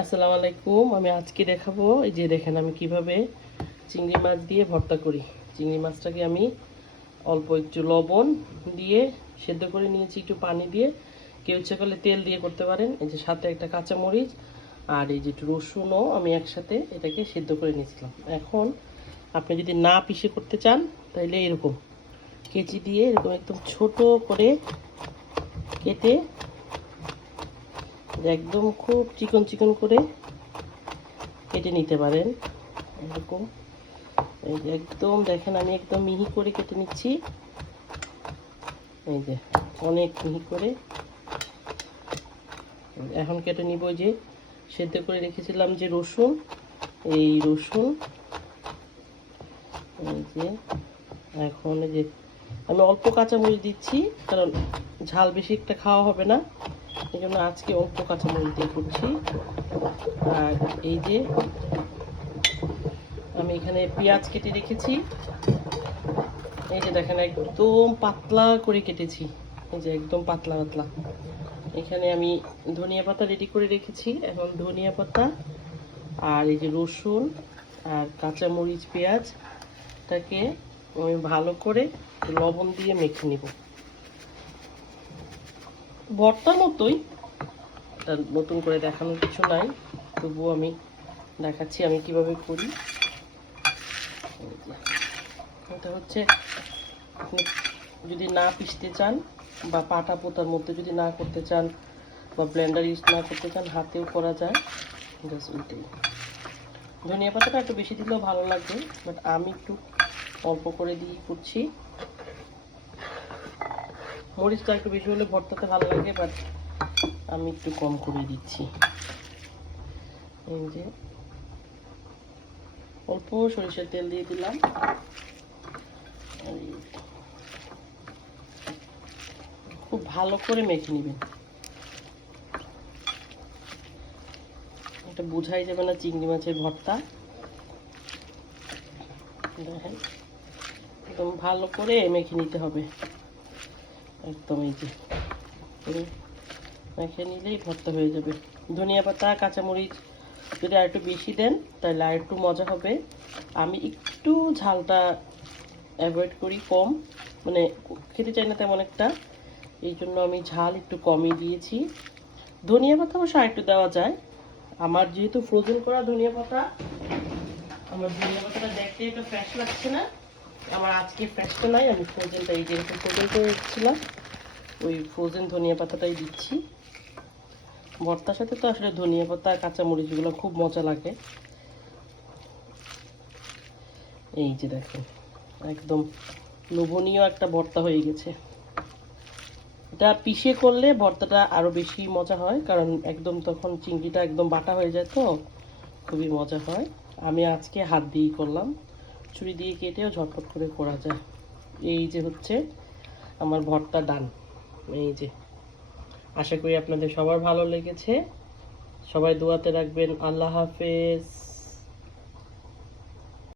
আসসালামু আলাইকুম, আমি আজকে দেখাবো, এই যে দেখেন আমি কীভাবে চিংড়ি মাছ দিয়ে ভর্তা করি। চিংড়ি মাছটাকে আমি অল্প একটু লবণ দিয়ে সেদ্ধ করে নিয়েছি, একটু পানি দিয়ে। কেউ ইচ্ছে করলে তেল দিয়ে করতে পারেন। এই যে সাথে একটা কাঁচামরিচ আর এই যে একটু রসুনও আমি একসাথে এটাকে সেদ্ধ করে নিয়েছিলাম। এখন আপনি যদি না পিষে করতে চান তাহলে এরকম কেচি দিয়ে এরকম একদম ছোট করে কেটে একদম খুব চিকন চিকন করে কেটে নিতে পারেন। এরকম। এই যে একদম দেখেন, আমি একদম মিহি করে কেটে নিচ্ছি। এই যে অনেক মিহি করে। এখন কেটে নিব যে সেদ্ধ করে রেখেছিলাম যে রসুন। এই রসুন। এই যে এখন যে আমি অল্প কাঁচামরিচ দিচ্ছি, কারণ ঝাল বেশি একটা খাওয়া হবে না। এই জন্য আজকে অল্প কাঁচামরিচ দিয়ে করছি। আর এই যে আমি এখানে পেঁয়াজ কেটে রেখেছি। এই যে দেখেন, একদম পাতলা করে কেটেছি। এই যে একদম পাতলা পাতলা। এখানে আমি ধনিয়া পাতা রেডি করে রেখেছি। এখন ধনিয়া পাতা আর এই যে রসুন আর কাঁচামরিচ, পেঁয়াজটাকে আমি ভালো করে লবণ দিয়ে মেখে নিব। ভর্তার মতোই। এটা নতুন করে দেখানোর কিছু নাই, তবুও আমি দেখাচ্ছি আমি কীভাবে করি। এটা হচ্ছে, আপনি যদি না পিষতে চান বা পাটা পোতার মধ্যে যদি না করতে চান বা ব্লেন্ডার ইউজ না করতে চান, হাতেও করা যায়। ধনিয়া পাতাটা একটু বেশি দিলেও ভালো লাগবে, বাট আমি একটু অল্প করে দিয়ে করছি। মরিচটা একটু বেশি হলে ভর্তাতে ভালো লাগে বাট আমি একটু কম করে দিচ্ছি। এই যে অল্প সরিষার তেল দিয়ে দিলাম। খুব ভালো করে মেখে নেবেন। এটা বোঝাই যাবে না চিংড়ি মাছের ভর্তা। দেখেন, একদম ভালো করে মেখে নিতে হবে। একদম এই যে। মেখে নিলেই ভর্তা হয়ে যাবে। ধনিয়া পাতা, কাঁচামরিচ, যদি আর একটু বেশি দেন, তাহলে আর একটু মজা হবে। আমি একটু ঝালটা অ্যাভয়েড করি কম মানে খেতে চাই না তেমন একটা। এই জন্য আমি ঝাল একটু কমই দিয়েছি। ধনিয়া পাতা অবশ্য একটু দেওয়া যায়। আমার যেহেতু ফ্রোজেন করা ধনিয়া পাতা, আমার ধনিয়া পাতাটা দেখতে একটু ফ্রেশ লাগছে না। আমার আজকে ফ্রেশটা নাই, আমি ফ্রোজেনটা এই যেরকম ফ্রোজেন করে রেখেছিলাম ওই ফ্রোজেন ধনিয়া পাতাটাই দিচ্ছি। ভর্তার সাথে তো আসলে ধনিয়া পাতা কাঁচামরিচগুলো খুব মজা লাগে। এই যে দেখেন একদম লোভনীয় একটা ভর্তা হয়ে গেছে। এটা পিষে করলে ভর্তাটা আরও বেশি মজা হয়, কারণ একদম তখন চিংড়িটা একদম বাটা হয়ে যায় তো, খুবই মজা হয়। আমি আজকে হাত দিয়েই করলাম। ছুরি দিয়ে কেটেও ঝটপট করে করা যায়। এই যে হচ্ছে আমার ভর্তা ডান। এই যে। আশা করি আপনাদের সবার ভালো লেগেছে। সবাই দোয়াতে রাখবেন। আল্লাহ হাফেজ।